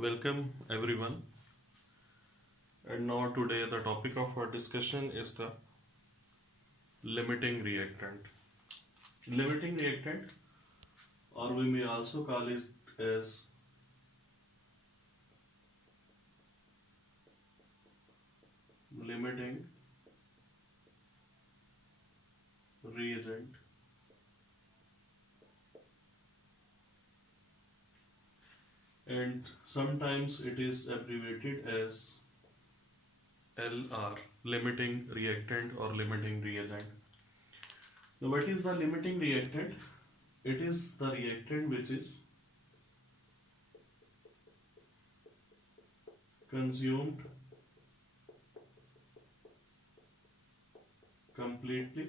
Welcome everyone, and now today the topic of our discussion is the limiting reactant. Limiting reactant, or we may also call it as limiting reagent, and sometimes it is abbreviated as LR, limiting reactant or limiting reagent. Now, what is the limiting reactant? It is the reactant which is consumed completely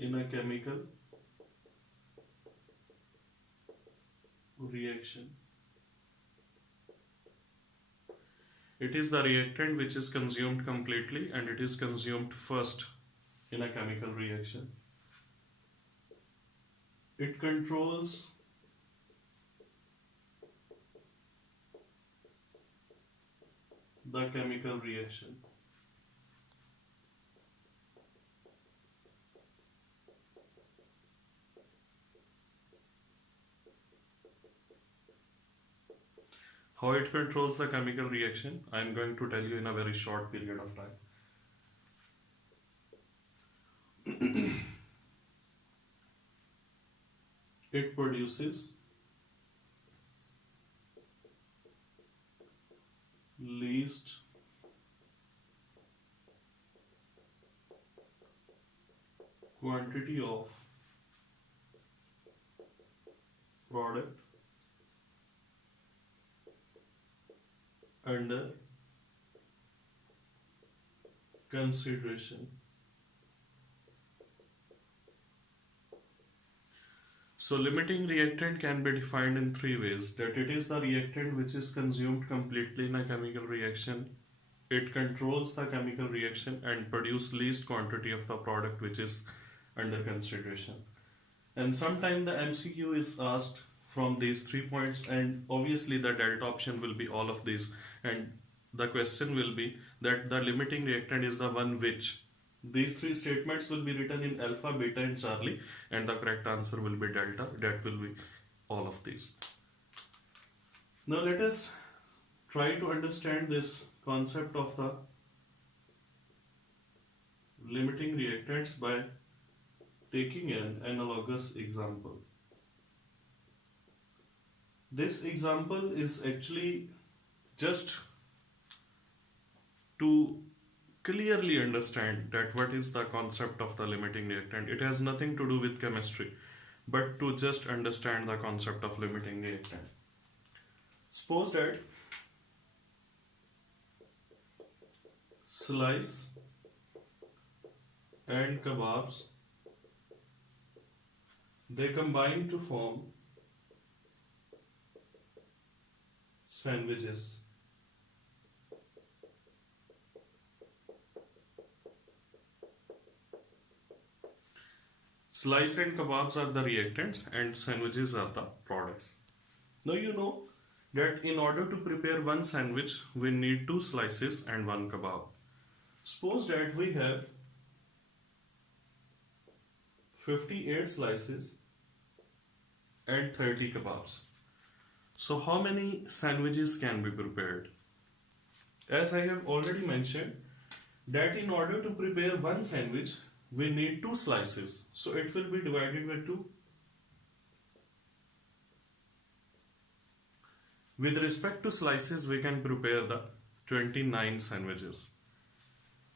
in a chemical reaction. It is the reactant which is consumed completely and it is consumed first in a chemical reaction. It controls the chemical reaction. How it controls the chemical reaction, I am going to tell you in a very short period of time. It produces least quantity of product under consideration. So limiting reactant can be defined in three ways: that it is the reactant which is consumed completely in a chemical reaction, it controls the chemical reaction, and produce least quantity of the product which is under consideration. And sometimes the MCQ is asked from these 3 points, and obviously the delta option will be all of these, and the question will be that the limiting reactant is the one which. These three statements will be written in alpha, beta and Charlie, and the correct answer will be delta. That will be all of these. Now let us try to understand this concept of the limiting reactants by taking an analogous example. This example is actually just to clearly understand that what is the concept of the limiting reactant. It has nothing to do with chemistry, but to just understand the concept of limiting reactant. Suppose that slice and kebabs, they combine to form sandwiches. Slice and kebabs are the reactants and sandwiches are the products. Now you know that in order to prepare one sandwich, we need 2 slices and 1 kebab. Suppose that we have 58 slices and 30 kebabs. So how many sandwiches can be prepared? As I have already mentioned, that in order to prepare one sandwich, we need 2 slices. So it will be divided by 2. With respect to slices, we can prepare the 29 sandwiches.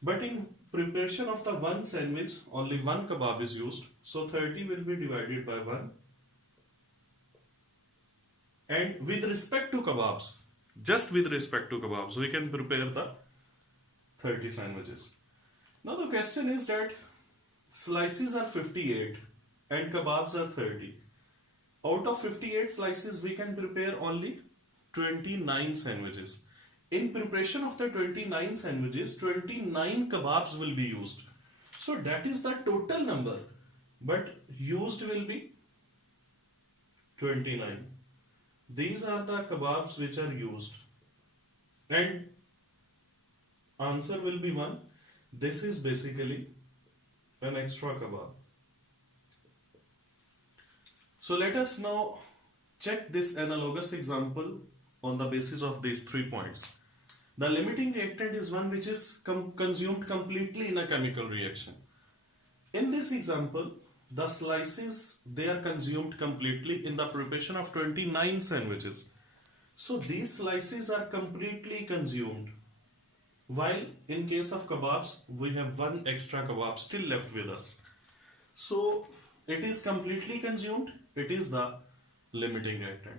But in preparation of the one sandwich, only 1 kebab is used. So 30 will be divided by 1. And with respect to kebabs, just with respect to kebabs, we can prepare the 30 sandwiches. Now the question is that slices are 58 and kebabs are 30. Out of 58 slices, we can prepare only 29 sandwiches. In preparation of the 29 sandwiches, 29 kebabs will be used. So that is the total number but used will be 29. These are the kebabs which are used, and answer will be 1. This is basically an extra kebab. So let us now check this analogous example on the basis of these 3 points. The limiting reactant is one which is consumed completely in a chemical reaction. In this example, the slices, they are consumed completely in the preparation of 29 sandwiches. So these slices are completely consumed. While in case of kebabs, we have one extra kebab still left with us. So it is completely consumed. It is the limiting reactant.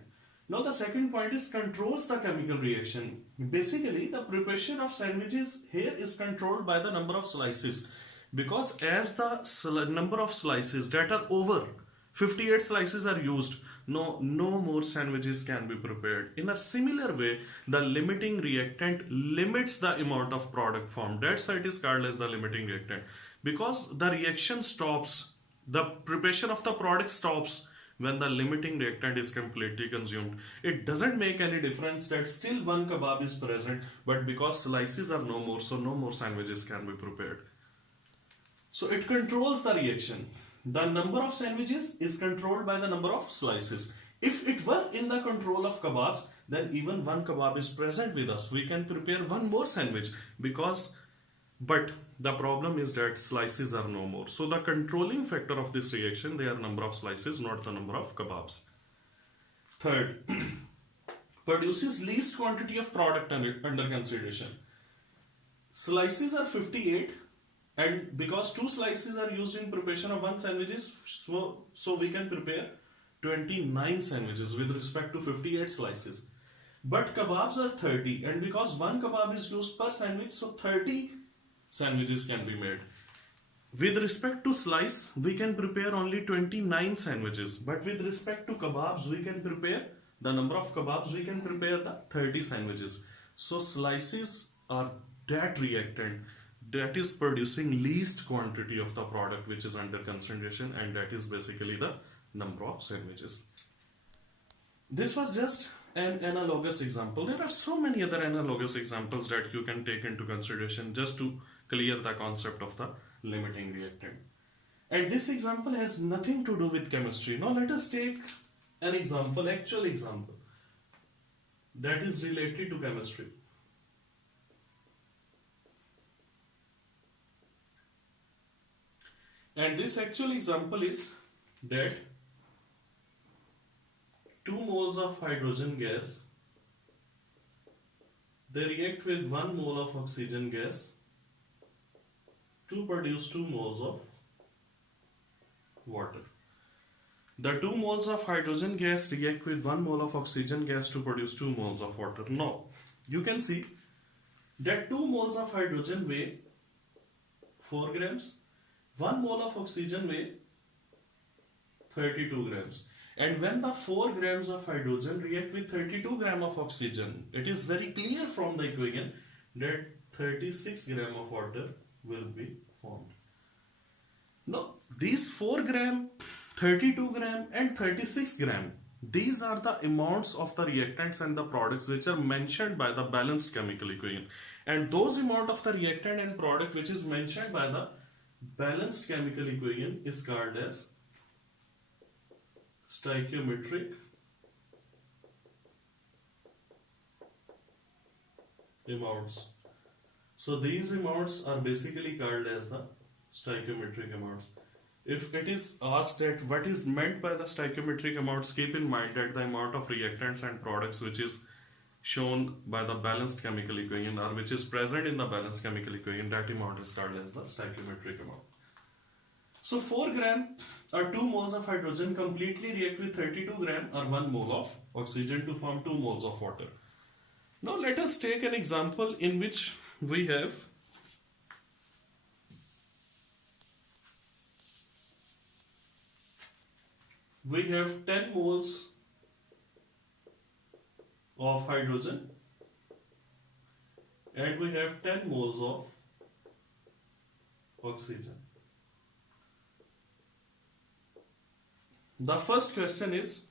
Now the second point is controls the chemical reaction. Basically, the preparation of sandwiches here is controlled by the number of slices, because as the number of slices that are over 58 slices are used, no more sandwiches can be prepared. In a similar way, the limiting reactant limits the amount of product formed. That's why it is called as the limiting reactant, because the reaction stops, the preparation of the product stops when the limiting reactant is completely consumed. It doesn't make any difference that still one kebab is present, but because slices are no more, so no more sandwiches can be prepared. So it controls the reaction. The number of sandwiches is controlled by the number of slices. If it were in the control of kebabs, then even one kebab is present with us. We can prepare one more sandwich, but the problem is that slices are no more. So the controlling factor of this reaction, they are number of slices, not the number of kebabs. Third, produces least quantity of product under consideration. Slices are 58, and because 2 slices are used in preparation of one sandwiches, so we can prepare 29 sandwiches with respect to 58 slices. But kebabs are 30, and because one kebab is used per sandwich, so 30 sandwiches can be made. With respect to slice, we can prepare only 29 sandwiches, but with respect to kebabs, we can prepare the number of kebabs, we can prepare the 30 sandwiches. So slices are that reactant that is producing least quantity of the product which is under consideration, and that is basically the number of sandwiches. This was just an analogous example. There are so many other analogous examples that you can take into consideration just to clear the concept of the limiting reactant. And this example has nothing to do with chemistry. Now let us take an example, actual example, that is related to chemistry. And this actual example is that 2 moles of hydrogen gas, they react with 1 mole of oxygen gas to produce 2 moles of water. The 2 moles of hydrogen gas react with 1 mole of oxygen gas to produce 2 moles of water. Now, you can see that 2 moles of hydrogen weigh 4 grams, 1 mole of oxygen weigh 32 grams. And when the 4 grams of hydrogen react with 32 grams of oxygen, it is very clear from the equation that 36 grams of water will be formed. Now, these 4 gram, 32 gram and 36 gram, these are the amounts of the reactants and the products which are mentioned by the balanced chemical equation. And those amount of the reactant and product which is mentioned by the balanced chemical equation is called as stoichiometric amounts. So these amounts are basically called as the stoichiometric amounts. If it is asked that what is meant by the stoichiometric amounts, keep in mind that the amount of reactants and products which is shown by the balanced chemical equation or which is present in the balanced chemical equation, that amount is called as the stoichiometric amount. So 4 gram or 2 moles of hydrogen completely react with 32 gram or 1 mole of oxygen to form 2 moles of water. Now let us take an example in which we have we have 10 moles of hydrogen and we have 10 moles of oxygen. The first question is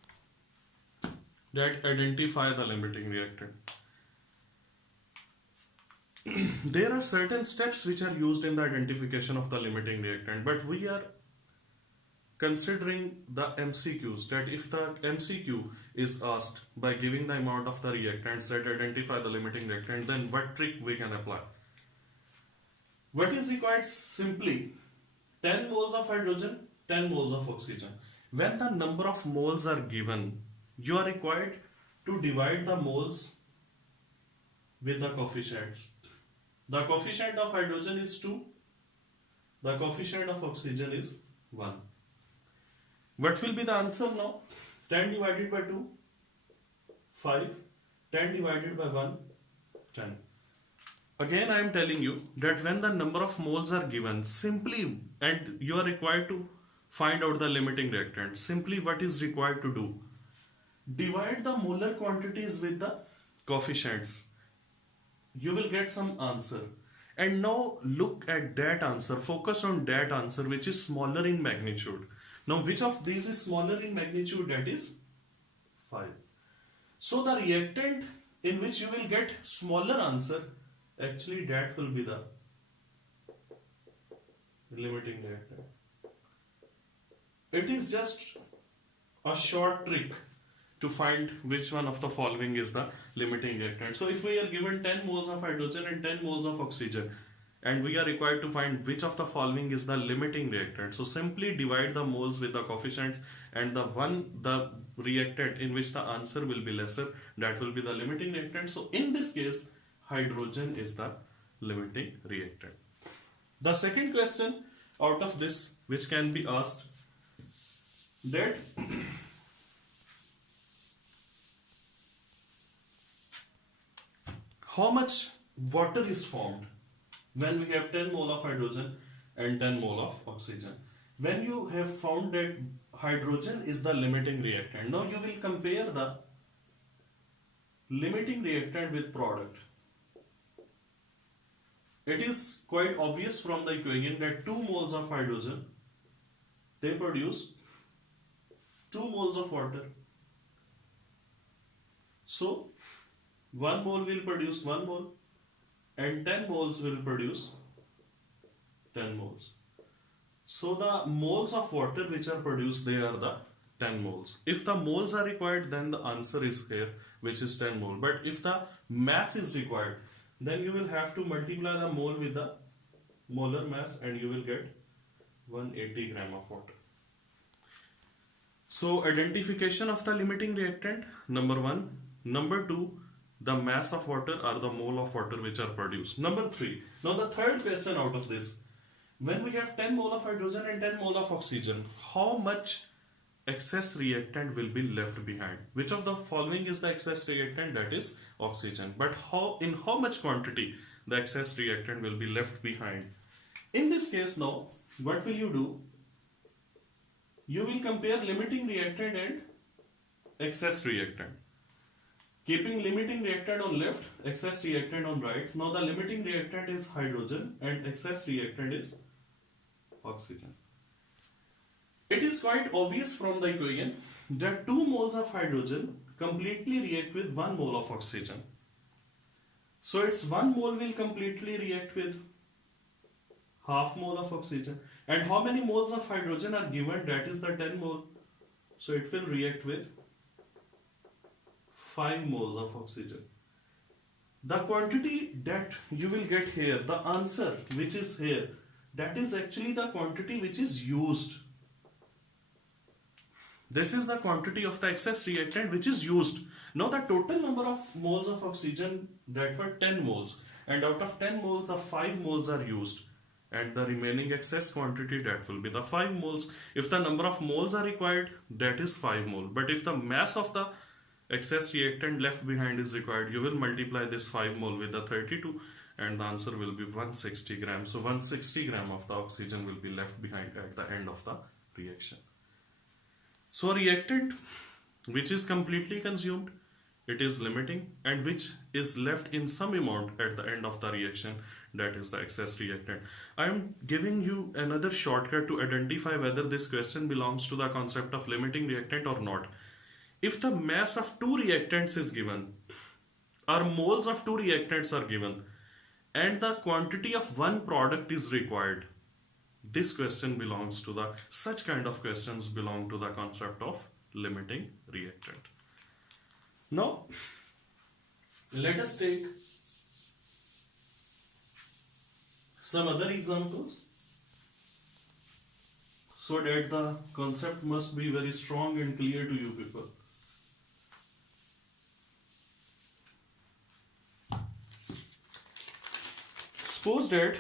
that identify the limiting reactant. There are certain steps which are used in the identification of the limiting reactant, but we are considering the MCQs, that if the MCQ is asked by giving the amount of the reactants that identify the limiting reactant, then what trick we can apply? What is required? Simply 10 moles of hydrogen, 10 moles of oxygen. When the number of moles are given, you are required to divide the moles with the coefficients. The coefficient of hydrogen is 2, the coefficient of oxygen is 1. What will be the answer now? 10 divided by 2, 5. 10 divided by 1, 10. Again, I am telling you that when the number of moles are given, simply, and you are required to find out the limiting reactant, simply what is required to do? Divide the molar quantities with the coefficients. You will get some answer. And now look at that answer. Focus on that answer which is smaller in magnitude. Now which of these is smaller in magnitude? That is 5. So the reactant in which you will get smaller answer, actually that will be the limiting reactant. It is just a short trick to find which one of the following is the limiting reactant. So if we are given 10 moles of hydrogen and 10 moles of oxygen, and we are required to find which of the following is the limiting reactant, so simply divide the moles with the coefficients, and the reactant in which the answer will be lesser, that will be the limiting reactant. So in this case, hydrogen is the limiting reactant. The second question out of this which can be asked, that how much water is formed when we have 10 mole of hydrogen and 10 mole of oxygen. When you have found that hydrogen is the limiting reactant, now you will compare the limiting reactant with product. It is quite obvious from the equation that 2 moles of hydrogen, they produce 2 moles of water. So 1 mole will produce 1 mole and 10 moles will produce 10 moles. So the moles of water which are produced, they are the 10 moles. If the moles are required, then the answer is here, which is 10 mole. But if the mass is required, then you will have to multiply the mole with the molar mass and you will get 180 gram of water. So identification of the limiting reactant, number 1. Number 2, the mass of water or the mole of water which are produced. Number 3. Now the third question out of this, when we have 10 mole of hydrogen and 10 mole of oxygen, how much excess reactant will be left behind? Which of the following is the excess reactant? That is oxygen. But in how much quantity the excess reactant will be left behind? In this case now, what will you do? You will compare limiting reactant and excess reactant. Keeping limiting reactant on left, excess reactant on right. Now the limiting reactant is hydrogen and excess reactant is oxygen. It is quite obvious from the equation that 2 moles of hydrogen completely react with 1 mole of oxygen. So its 1 mole will completely react with half mole of oxygen. And how many moles of hydrogen are given? That is the 10 mole. So it will react with 5 moles of oxygen. The quantity that you will get here, the answer which is here, that is actually the quantity which is used. This is the quantity of the excess reactant which is used. Now the total number of moles of oxygen, that were 10 moles, and out of 10 moles the 5 moles are used, and the remaining excess quantity, that will be the 5 moles. If the number of moles are required, that is 5 mole. But if the mass of the excess reactant left behind is required, you will multiply this 5 mole with the 32 and the answer will be 160 grams. So 160 gram of the oxygen will be left behind at the end of the reaction. So a reactant which is completely consumed, it is limiting, and which is left in some amount at the end of the reaction, that is the excess reactant. I am giving you another shortcut to identify whether this question belongs to the concept of limiting reactant or not. If the mass of two reactants is given, or moles of two reactants are given, and the quantity of one product is required, this question belongs to the, such kind of questions belong to the concept of limiting reactant. Now, let us take some other examples so that the concept must be very strong and clear to you people. Suppose that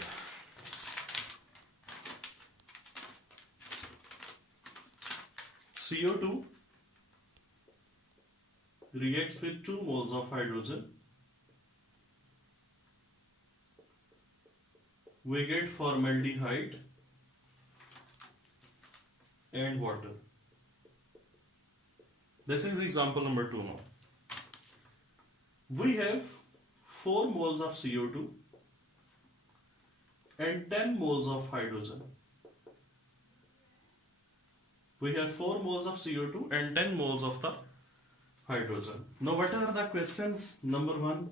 CO2 reacts with 2 moles of hydrogen. We get formaldehyde and water. This is example number 2 now. We have 4 moles of CO2 and 10 moles of hydrogen. We have 4 moles of CO2 and 10 moles of the hydrogen. Now what are the questions? Number 1,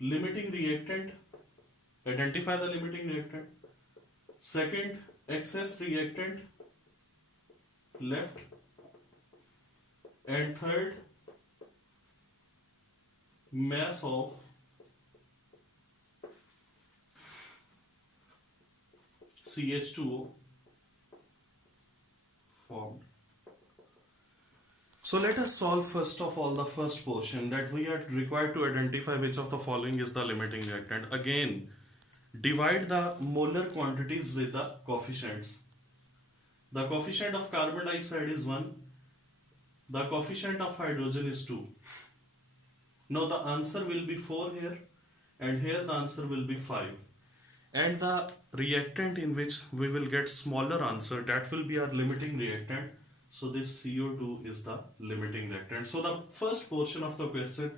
limiting reactant. Identify the limiting reactant. Second, excess reactant, left. And third, mass of CH2O formed. So let us solve first of all the first portion, that we are required to identify which of the following is the limiting reactant. Again, divide the molar quantities with the coefficients. The coefficient of carbon dioxide is 1. The coefficient of hydrogen is 2. Now the answer will be 4 here, and here the answer will be 5. And the reactant in which we will get smaller answer, that will be our limiting reactant. So this CO2 is the limiting reactant. So the first portion of the question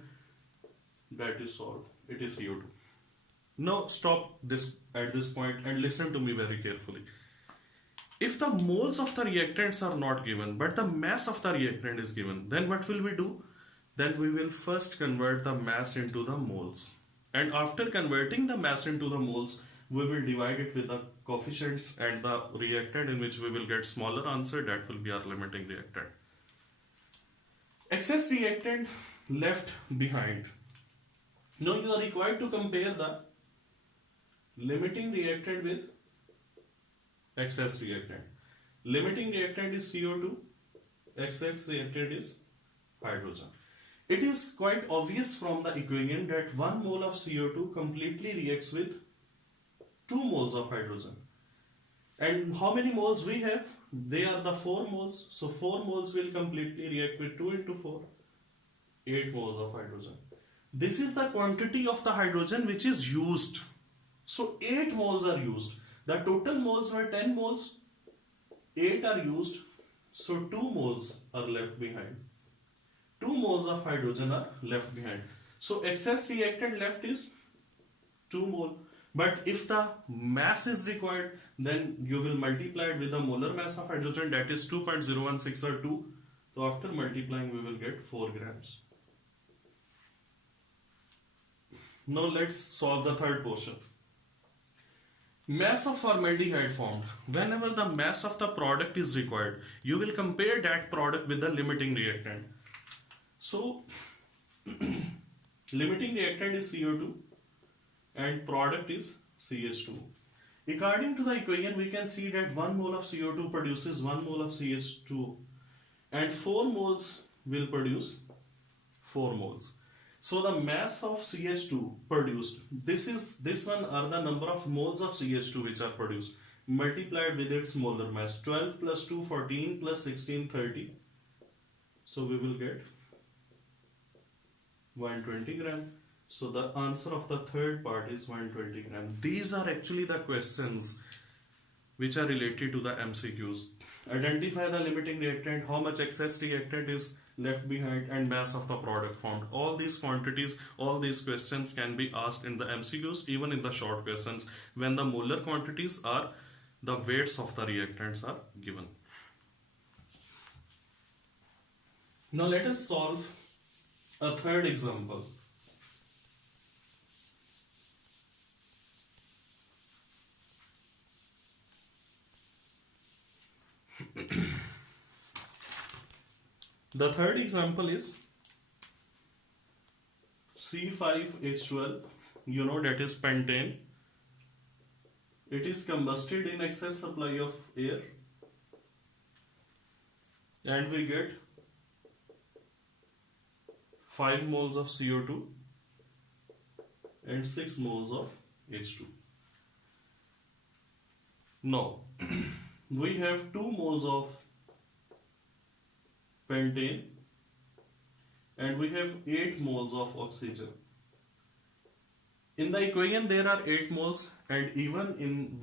that is solved, it is CO2. Now stop this at this point and listen to me very carefully. If the moles of the reactants are not given, but the mass of the reactant is given, then what will we do? Then we will first convert the mass into the moles. And after converting the mass into the moles, we will divide it with the coefficients and the reactant in which we will get smaller answer, that will be our limiting reactant. Excess reactant left behind. Now you are required to compare the limiting reactant with excess reactant. Limiting reactant is CO2, excess reactant is hydrogen. It is quite obvious from the equation that 1 mole of CO2 completely reacts with 2 moles of hydrogen. And how many moles we have? They are the 4 moles. So 4 moles will completely react with 2 into 4, 8 moles of hydrogen. This is the quantity of the hydrogen which is used. So 8 moles are used. The total moles were 10 moles. 8 are used. So 2 moles are left behind. 2 moles of hydrogen are left behind. So excess reactant left is 2 mole. But if the mass is required, then you will multiply it with the molar mass of hydrogen, that is 2.016 or 2. So after multiplying, we will get 4 grams. Now let's solve the third portion. Mass of formaldehyde formed. Whenever the mass of the product is required, you will compare that product with the limiting reactant. So, limiting reactant is CO2 and product is CH2. According to the equation, we can see that 1 mole of CO2 produces 1 mole of CH2 and 4 moles will produce 4 moles. So the mass of CH2 produced, this one are the number of moles of CH2 which are produced, multiplied with its molar mass. 12 plus 2, 14 plus 16, 30. So we will get 120 gram. So the answer of the third part is 120 gram. These are actually the questions which are related to the MCQs. Identify the limiting reactant, how much excess reactant is left behind, and mass of the product formed. All these quantities, all these questions can be asked in the MCQs, even in the short questions, when the molar quantities are, the weights of the reactants are given. Now let us solve a third example. The third example is C5H12, you know, that is pentane. It is combusted in excess supply of air, and we get 5 moles of CO2 and 6 moles of H2. Now, we have 2 moles of pentane and we have 8 moles of oxygen. In the equation there are 8 moles, and even in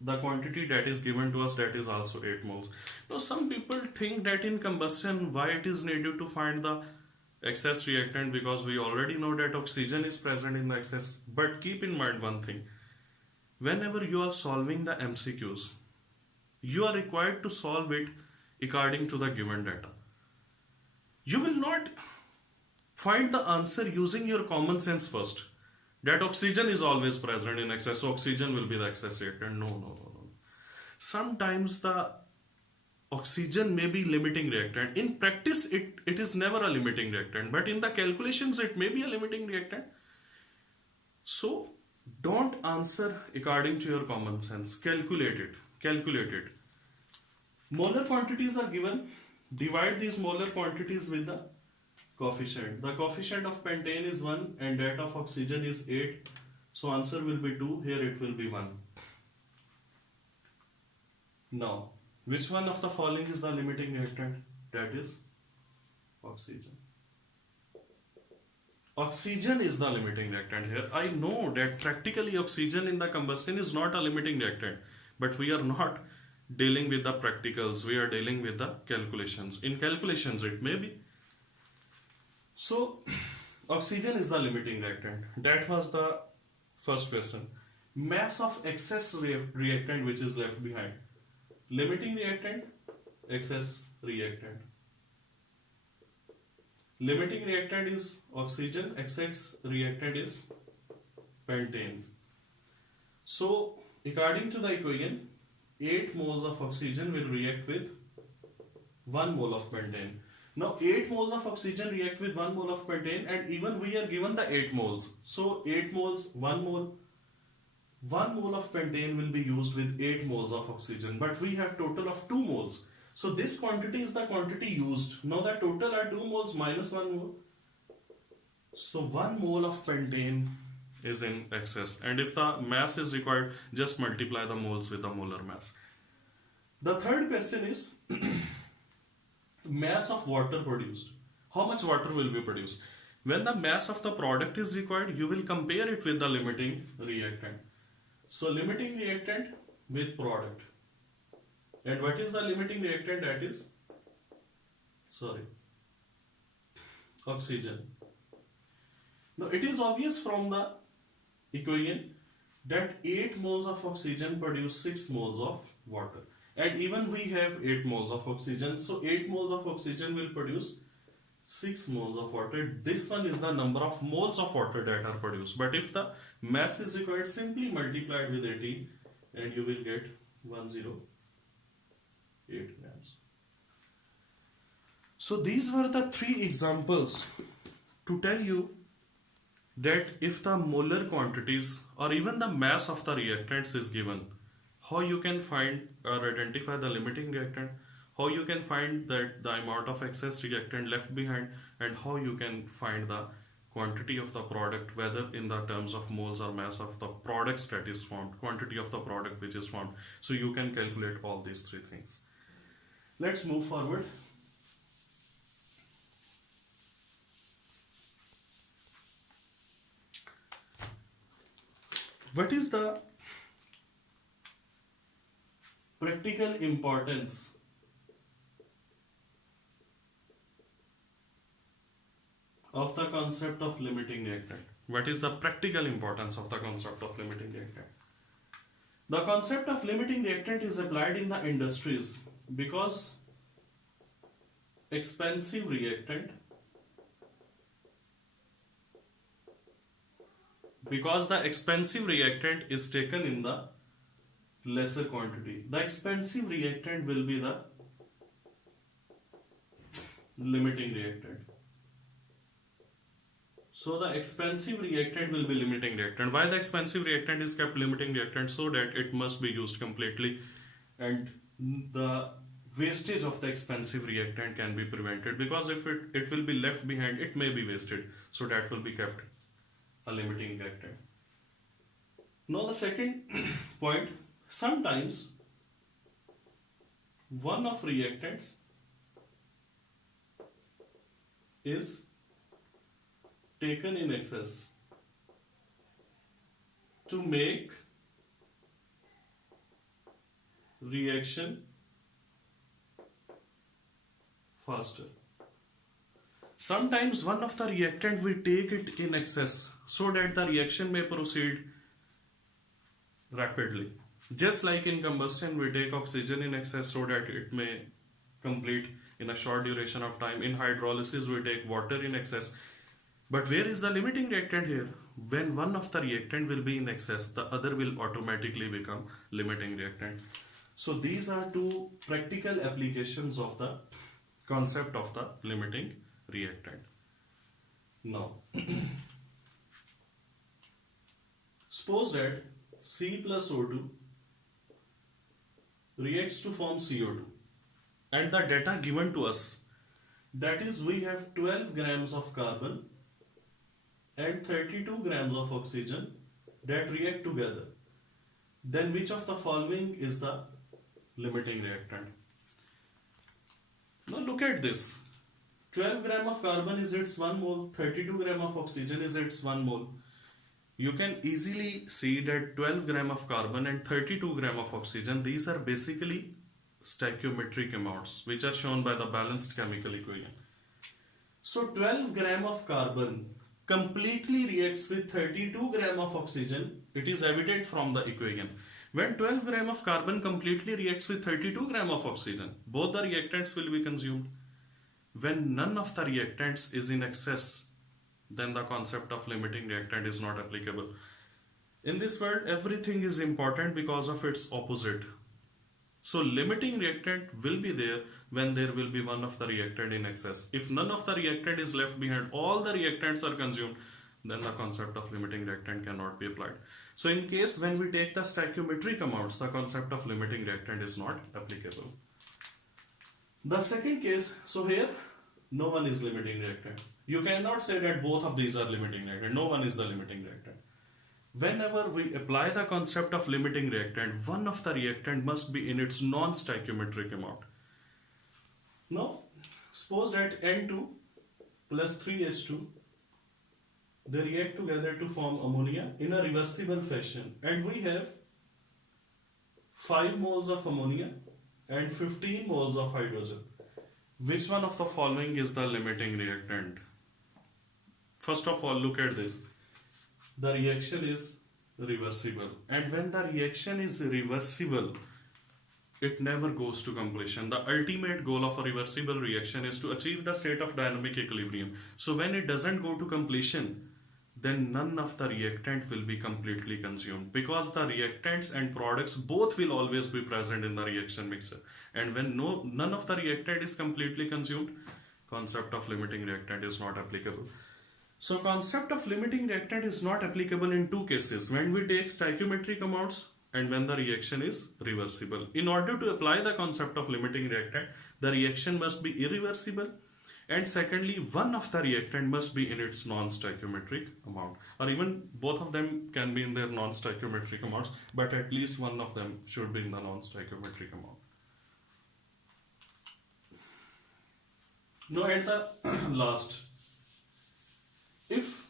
the quantity that is given to us, that is also 8 moles. Now some people think that in combustion, why it is needed to find the excess reactant, because we already know that oxygen is present in the excess. But keep in mind one thing, whenever you are solving the MCQs, you are required to solve it according to the given data. You will not find the answer using your common sense first, that oxygen is always present in excess, so oxygen will be the excess reactant. No. Sometimes the oxygen may be limiting reactant. In practice, it is never a limiting reactant, but in the calculations, it may be a limiting reactant. So don't answer according to your common sense. Calculate it. Molar quantities are given. Divide these molar quantities with the coefficient. The coefficient of pentane is 1 and that of oxygen is 8. So answer will be 2. Here it will be 1. Now, which one of the following is the limiting reactant? That is oxygen. Oxygen is the limiting reactant here. I know that practically oxygen in the combustion is not a limiting reactant, but we are not dealing with the practicals. We are dealing with the calculations. In calculations, it may be. So, oxygen is the limiting reactant. That was the first question. Mass of excess reactant which is left behind. Limiting reactant, excess reactant. Limiting reactant is oxygen, excess reactant is pentane. So, according to the equation, 8 moles of oxygen will react with 1 mole of pentane. Now 8 moles of oxygen react with 1 mole of pentane, and even we are given the 8 moles. So 8 moles, 1 mole. 1 mole of pentane will be used with 8 moles of oxygen, but we have total of 2 moles. So this quantity is the quantity used. Now the total are 2 moles minus 1 mole. So 1 mole of pentane is in excess, and if the mass is required, just multiply the moles with the molar mass. The third question is mass of water produced. How much water will be produced? When the mass of the product is required, you will compare it with the limiting reactant. So limiting reactant with product. And what is the limiting reactant? That is, oxygen. Now it is obvious from the equation that 8 moles of oxygen produce 6 moles of water. And even we have 8 moles of oxygen. So 8 moles of oxygen will produce 6 moles of water. This one is the number of moles of water that are produced. But if the mass is required, simply multiply it with 80 and you will get 108 grams. So these were the 3 examples to tell you that if the molar quantities or even the mass of the reactants is given, how you can find or identify the limiting reactant, how you can find that the amount of excess reactant left behind, and how you can find the quantity of the product, whether in the terms of moles or mass of the products that is formed, quantity of the product which is formed. So you can calculate all these 3 things. Let's move forward. What is the practical importance of the concept of limiting reactant. What is the practical importance of the concept of limiting reactant? The concept of limiting reactant is applied in the industries because expensive reactant, because the expensive reactant is taken in the lesser quantity. The expensive reactant will be the limiting reactant. So the expensive reactant will be limiting reactant. Why the expensive reactant is kept limiting reactant? So that it must be used completely and the wastage of the expensive reactant can be prevented, because if it will be left behind, it may be wasted. So that will be kept a limiting reactant. Now the second point, sometimes one of reactants is taken in excess to make reaction faster. Sometimes one of the reactant we take it in excess so that the reaction may proceed rapidly. Just like in combustion we take oxygen in excess so that it may complete in a short duration of time. In hydrolysis we take water in excess. But where is the limiting reactant here? When one of the reactant will be in excess, the other will automatically become limiting reactant. So these are two practical applications of the concept of the limiting reactant. Now, suppose that C plus O2 reacts to form CO2, and the data given to us, that is, we have 12 grams of carbon and 32 grams of oxygen that react together. Then which of the following is the limiting reactant? Now look at this. 12 gram of carbon is its 1 mole, 32 gram of oxygen is its 1 mole. You can easily see that 12 gram of carbon and 32 gram of oxygen, these are basically stoichiometric amounts which are shown by the balanced chemical equation. So 12 gram of carbon completely reacts with 32 gram of oxygen. It is evident from the equation. When 12 gram of carbon completely reacts with 32 gram of oxygen, both the reactants will be consumed. When none of the reactants is in excess, then the concept of limiting reactant is not applicable. In this world, everything is important because of its opposite. So limiting reactant will be there when there will be one of the reactant in excess. If none of the reactant is left behind, all the reactants are consumed, then the concept of limiting reactant cannot be applied. So in case when we take the stoichiometric amounts, the concept of limiting reactant is not applicable. The second case, so here no one is limiting reactant. You cannot say that both of these are limiting reactant. No one is the limiting reactant. Whenever we apply the concept of limiting reactant, one of the reactant must be in its non-stoichiometric amount. Now, suppose that N2 plus 3H2, they react together to form ammonia in a reversible fashion, and we have 5 moles of ammonia and 15 moles of hydrogen. Which one of the following is the limiting reactant? First of all, look at this. The reaction is reversible, and when the reaction is reversible, it never goes to completion. The ultimate goal of a reversible reaction is to achieve the state of dynamic equilibrium. So when it doesn't go to completion, then none of the reactant will be completely consumed, because the reactants and products both will always be present in the reaction mixture. And when none of the reactant is completely consumed, concept of limiting reactant is not applicable. So concept of limiting reactant is not applicable in two cases: when we take stoichiometric amounts and when the reaction is reversible. In order to apply the concept of limiting reactant, the reaction must be irreversible, and secondly, one of the reactant must be in its non-stoichiometric amount, or even both of them can be in their non-stoichiometric amounts, but at least one of them should be in the non-stoichiometric amount. Now at the last, if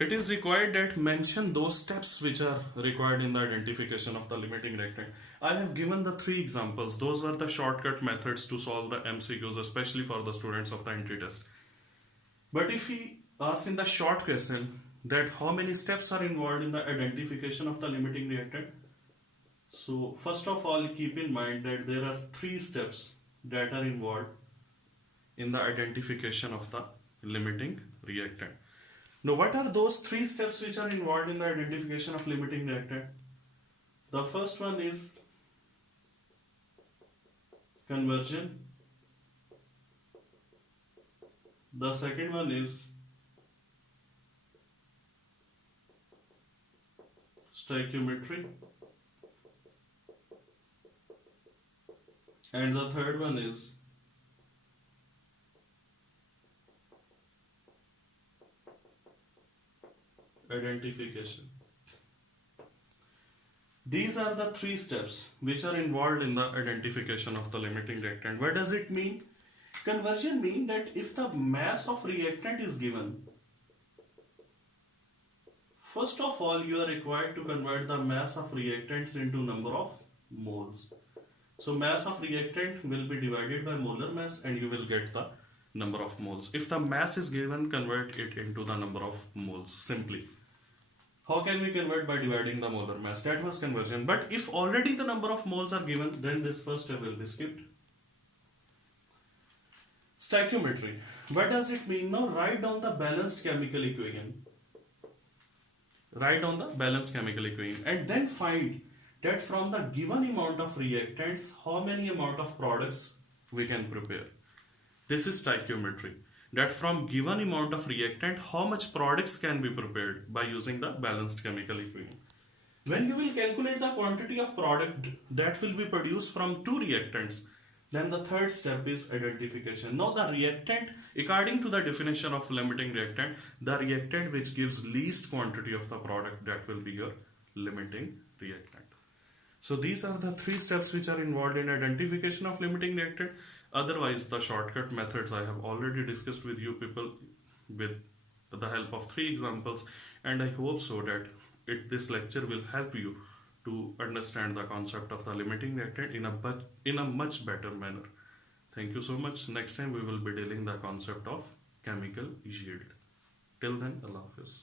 It is required that mention those steps which are required in the identification of the limiting reactant. I have given the three examples. Those were the shortcut methods to solve the MCQs, especially for the students of the entry test. But if we ask in the short question that how many steps are involved in the identification of the limiting reactant, so first of all keep in mind that there are three steps that are involved in the identification of the limiting reactant. Now, what are those three steps which are involved in the identification of limiting reactant? The first one is conversion. The second one is stoichiometry. And the third one is identification. These are the three steps which are involved in the identification of the limiting reactant. What does it mean? Conversion means that if the mass of reactant is given, first of all you are required to convert the mass of reactants into number of moles. So mass of reactant will be divided by molar mass and you will get the number of moles. If the mass is given, convert it into the number of moles simply. How can we convert? By dividing the molar mass. That was conversion. But if already the number of moles are given, then this first step will be skipped. Stoichiometry. What does it mean? Now write down the balanced chemical equation. Write down the balanced chemical equation and then find that from the given amount of reactants, how many amount of products we can prepare. This is stoichiometry. That from given amount of reactant, how much products can be prepared by using the balanced chemical equation. When you will calculate the quantity of product that will be produced from two reactants, then the third step is identification. Now the reactant, according to the definition of limiting reactant, the reactant which gives least quantity of the product, that will be your limiting reactant. So these are the three steps which are involved in identification of limiting reactant. Otherwise, the shortcut methods I have already discussed with you people with the help of three examples, and I hope so that this lecture will help you to understand the concept of the limiting reactant in a much better manner. Thank you so much. Next time we will be dealing the concept of chemical yield. Till then, Allah Hafiz.